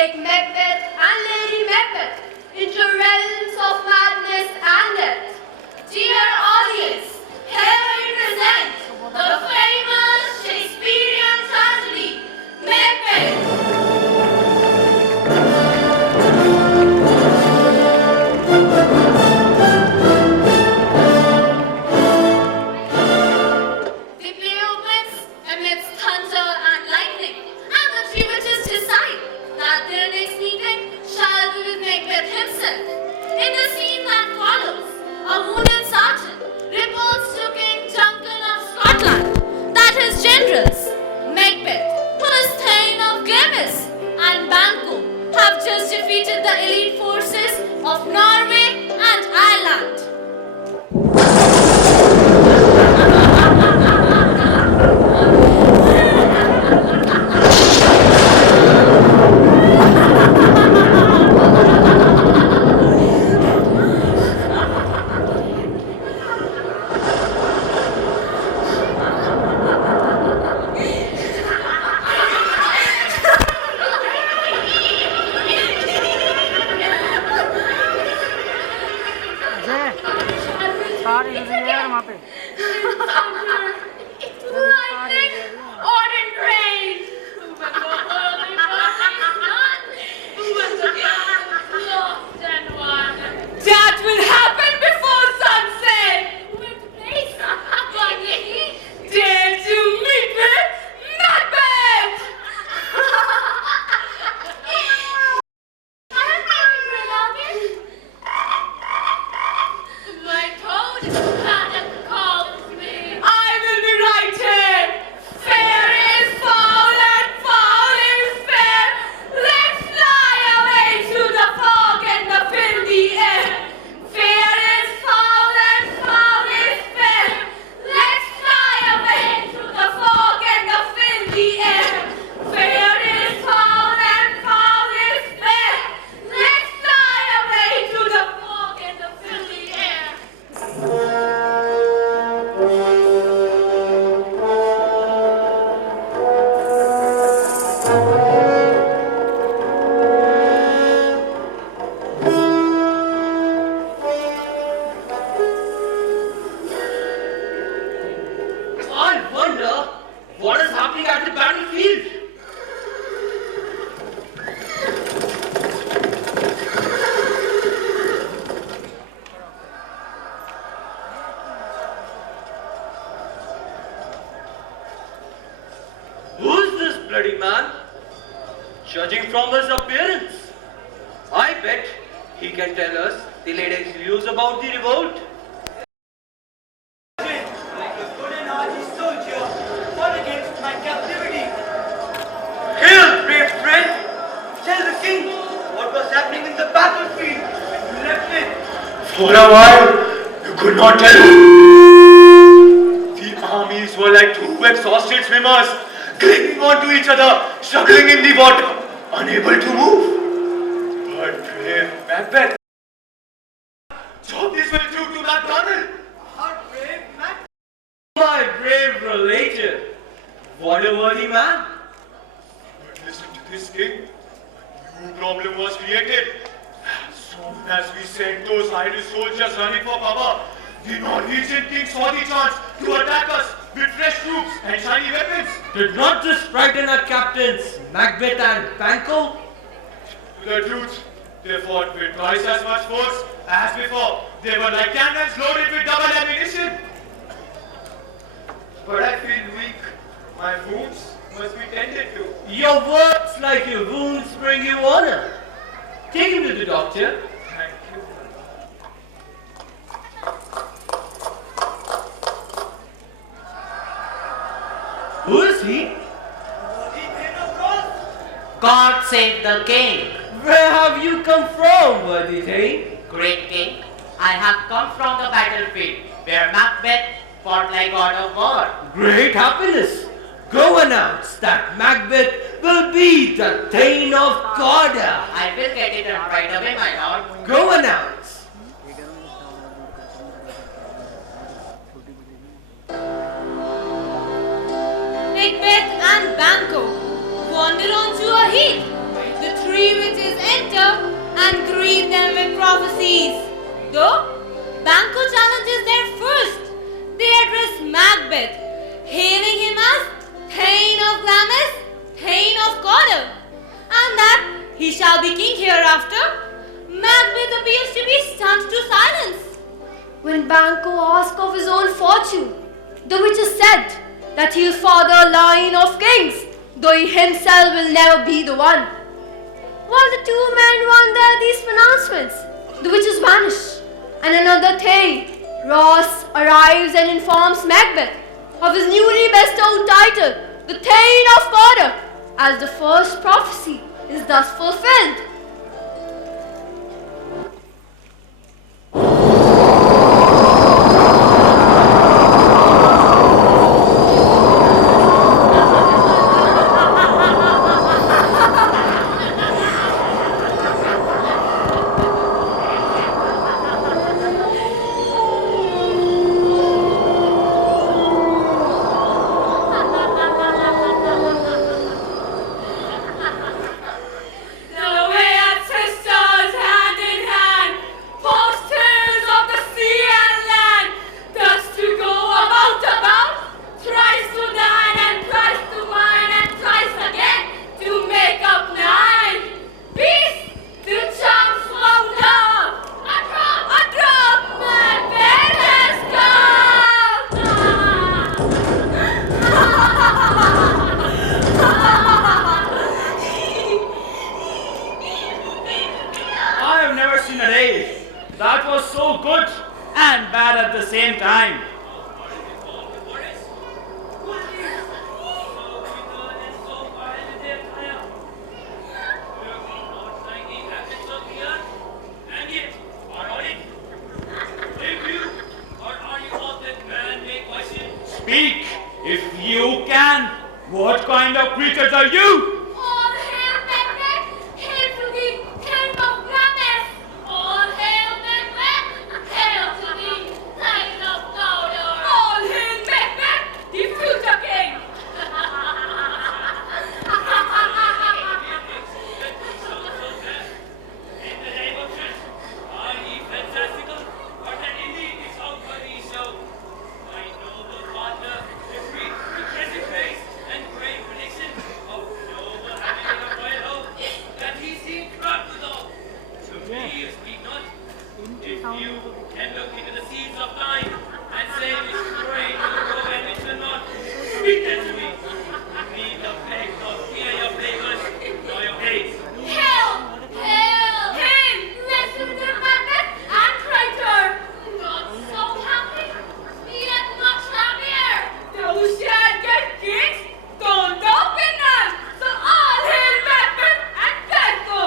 take Macbeth and Lady Macbeth into realms of madness and death. Dear audience, here we present the famous Shakespearean tragedy, Macbeth. In the scene that follows, a wounded sergeant reports to King Duncan of Scotland that his generals, Macbeth, Thane of Glamis, and Banquo, have just defeated the elite forces of Norway and Ireland. Lightning or in rain. When the world is done, when the battle is lost and won. That will happen before sunset. With grace, Bunny, dare to meet with Macbeth. My toad hadn't called me. I will be right here. Fair is foul and foul is fair. Let's fly away to the fog and the filthy air. Fair is foul and foul is fair. Let's fly away to the fog and the filthy air. Fair is foul and foul is fair. Let's fly away to the fog and the filthy air. I wonder what is happening at the battlefield. Who is this bloody man? Judging from his appearance, I bet he can tell us the latest news about the revolt. Like a good and hardy soldier, fought against my captivity. Hail, brave friend! Tell the king what was happening in the battlefield when you left it. For a while, you could not tell. The armies were like two exhausted swimmers, clinging onto each other, struggling in the water, unable to move. But brave Macbeth saw this way through to that tunnel. Our brave Mac. My brave relative. What a worthy man. But listen to this, king. A new problem was created. As soon as we sent those Irish soldiers running for cover, the Norwegian king saw the chance to attack us with fresh troops and shiny weapons. Did not this frighten our captains, Macbeth and Banquo? To the truth, they fought with twice as much force as before. They were like cannons loaded with double ammunition. But I feel weak. My wounds must be tended to. Your words like your wounds bring you honor. Take him to the doctor. Thank you. Who is he? God save the king. Where have you come from, worthy Thane? Great king, I have come from the battlefield where Macbeth fought like god of war. Great happiness. Go announce that Macbeth will be the Thane of Gordor. I will get it done right away, my lord. Go announce. Macbeth and Banquo wander onto a heath. The three enter and greet them with prophecies. Though Banquo challenges their first, they address Macbeth, hailing him as Thane of Glamis, Thane of Cawdor, and that he shall be king hereafter. Macbeth appears to be stunned to silence. When Banquo asked of his own fortune, the witcher said that he'll father a line of kings, though he himself will never be the one. While the two men wonder at these pronouncements, the witches vanish, and another Thane, Ross, arrives and informs Macbeth of his newly bestowed title, the Thane of Cawdor, as the first prophecy is thus fulfilled. That was so good and bad at the same time. Speak, if you can. What kind of creatures are you? All hail Macbeth! Hail to thee, King of Glamis! All hail Macbeth! Hail to thee, Thane of Cawdor! All hail Macbeth, the future king! In the name of truth, are ye fantastical, or that indeed is outwardly so? My noble partner, agree to present grace and great prediction of noble having of royal hope, that he seemed crowned with all. To me you speak not. If you can look into the seeds of time and say which grain will grow and which will not, speak then to me. Leave the plague of fear your flavors, nor your haze. Hail! Hail! Hail! Legendary Macbeth and traitor! Not so happy, yet much happier! Thou shalt get kings, don't open none! So all hail Macbeth and Banquo!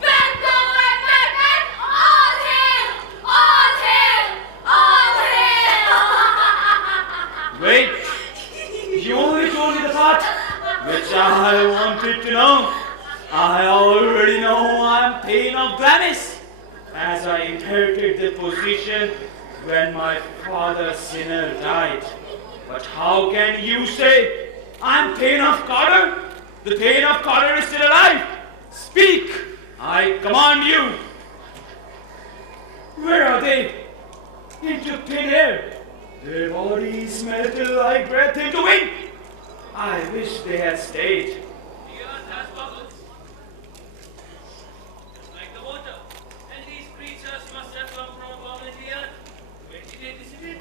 Banquo and Macbeth, all hail! All hail! All hail! Wait, you only told me the part which I wanted to know. I already know I'm Thane of Glamis, as I inherited the position when my father Sinner died. But how can you say I'm Thane of Cawdor? The Thane of Cawdor is still alive. Speak, I command you. Where are they? Into thin air. Their bodies melted like breath into wind. I wish they had stayed. The earth has bubbles, just like the water, and these creatures must have come from above in the earth. Where did they disappear?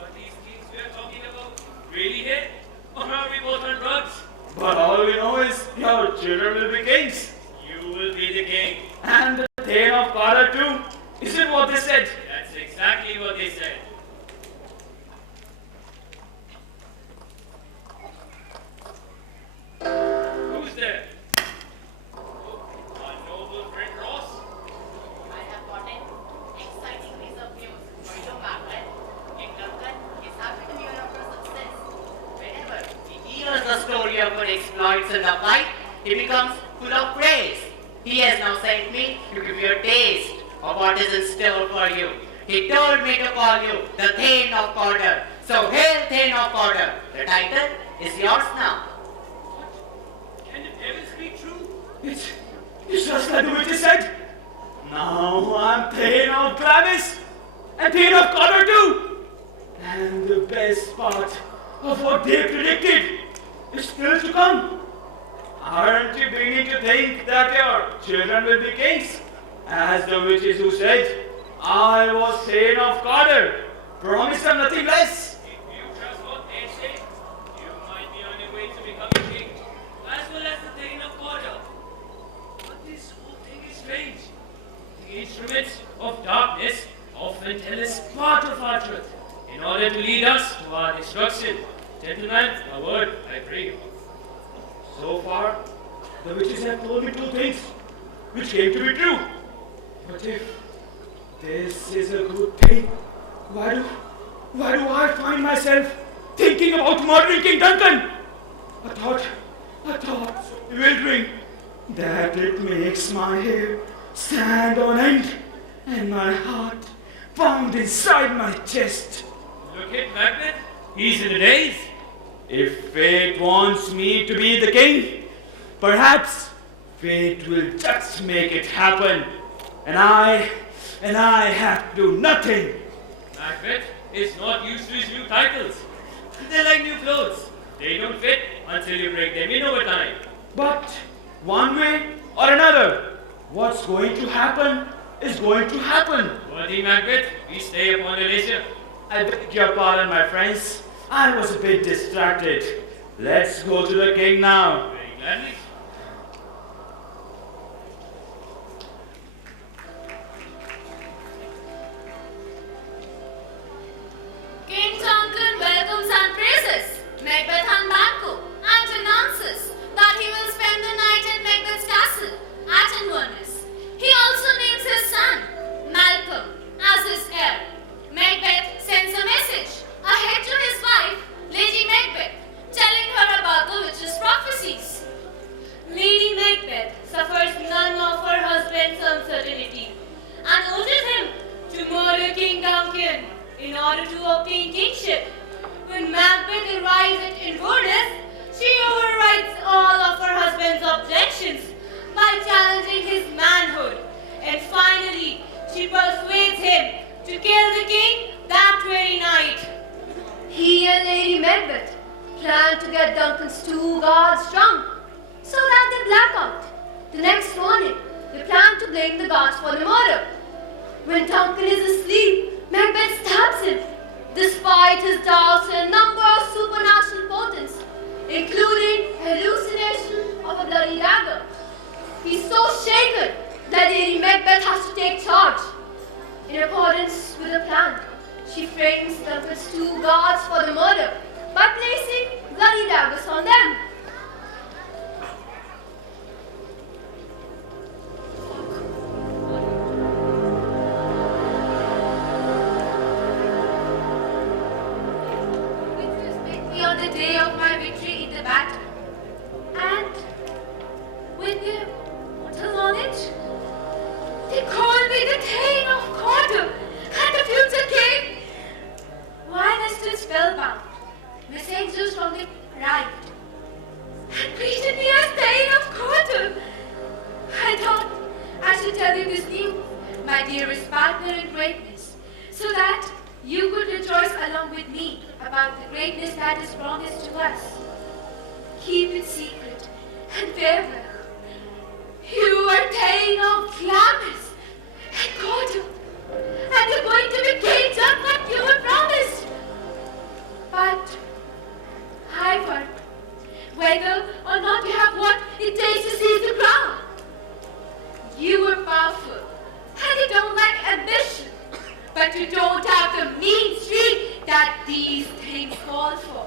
Are these kings we are talking about really here, or are we both on drugs? But all we know is your children will be kings. You will be the king. And the Thane of Cawdor too. Is it what they said? That's exactly what they said. Who's there? Oh, our noble friend Ross. I have gotten exciting piece of news for you, Macbeth. King Duncan is happy to hear of your success. Whenever he hears the story of your exploits in the fight, he becomes full of praise. He has now sent me to give you a taste of what is in store for you. He told me to call you the Thane of Cawdor. So hail Thane of Cawdor. The title is yours now. Can the heavens be true? It's just like the witches said. Now I'm Thane of Glamis and Thane of Color too. And the best part of what they predicted is still to come. Aren't you beginning to think that your children will be kings? As the witches who said, I was Thane of Carter, promised them nothing less. If you trust what they say, you might be on your way to becoming king, as well as the Thane of Corda. But this whole thing is strange. The instruments of darkness often tell us part of our truth, in order to lead us to our destruction. Gentlemen, a word, I pray. So far, the witches have told me two things, which came to be true. But if this is a good thing, why do I find myself thinking about murdering King Duncan? A thought bewildering, that it makes my hair stand on end and my heart pound inside my chest. Look at Macbeth, he's in a daze. If fate wants me to be the king, perhaps fate will just make it happen, and I have to do nothing. Macbeth is not used to his new titles. They're like new clothes. They don't fit until you break them in over time. But one way or another, what's going to happen is going to happen. Worthy Macbeth, we stay upon your leisure. I beg your pardon, my friends. I was a bit distracted. Let's go to the king now. Very gladly. King Duncan welcomes and praises Macbeth and Banquo and announces that he will spend the night at Macbeth's castle at Inverness. He also names his son, Malcolm, as his heir. Macbeth sends a message ahead to his wife, Lady Macbeth, telling her about the witch's prophecies. Lady Macbeth suffers none of her husband's uncertainty and urges him to murder King Duncan in order to obtain kingship. When Macbeth arrives at Inverness, she overrides all of her husband's objections by challenging his manhood, and finally she persuades him to kill the king that very night. He and Lady Macbeth plan to get Duncan's two guards drunk so that they black out. The next morning, they plan to blame the guards for the murder. When Duncan is asleep, Macbeth stabs him, despite his doubts and a number of supernatural portents, including hallucination of a bloody dagger. He's so shaken that Lady Macbeth has to take charge. In accordance with the plan, she frames Duncan's two guards for the murder by placing bloody daggers on them. On the day of my victory in the battle, and with their mortal knowledge, they called me the Thane of Carter and the future king. While I stood spellbound, messengers from the arrived and greeted me as Thane of Carter. I thought I should tell you this news, my dearest partner in greatness, so that you could rejoice along with me about the greatness that is promised to us. Keep it secret and farewell. You are Thane of Glamis and Corda, and you're going to be king just like you were promised. But I wonder whether or not you have what it takes to seize the crown. You are powerful, and you don't lack ambition. But you don't have the mean streak that these things call for.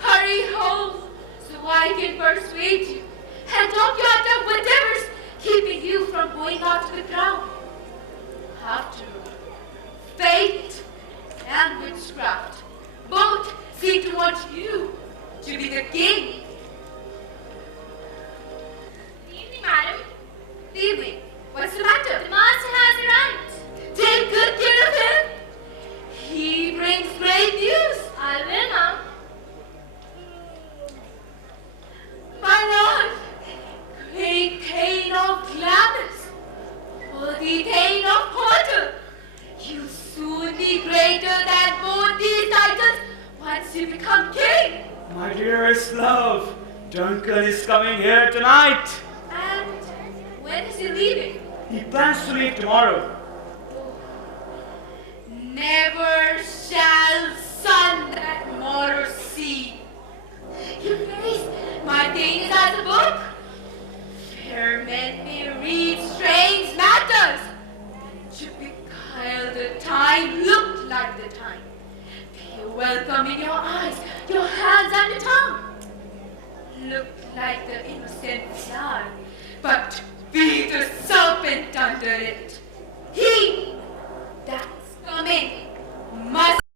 Hurry home so I can persuade you and talk you out of whatever's keeping you from going out to the crown. After all, fate and witchcraft both seem to want you to be the king. Good evening, madam. Good evening. What's the matter? The master has arrived. Take good care of him. He brings great news. I will now. My lord, great Thane of Glamis. My dearest love, Duncan is coming here tonight. And when is he leaving? He plans to leave tomorrow. Never shall sun that morrow see. Your Grace, my thing is as a book. Fair men may read strange matters. To beguile the time, look like the time. Be welcome in your eyes, your hands and your tongue. Look like the innocent flower, but be the serpent under it. He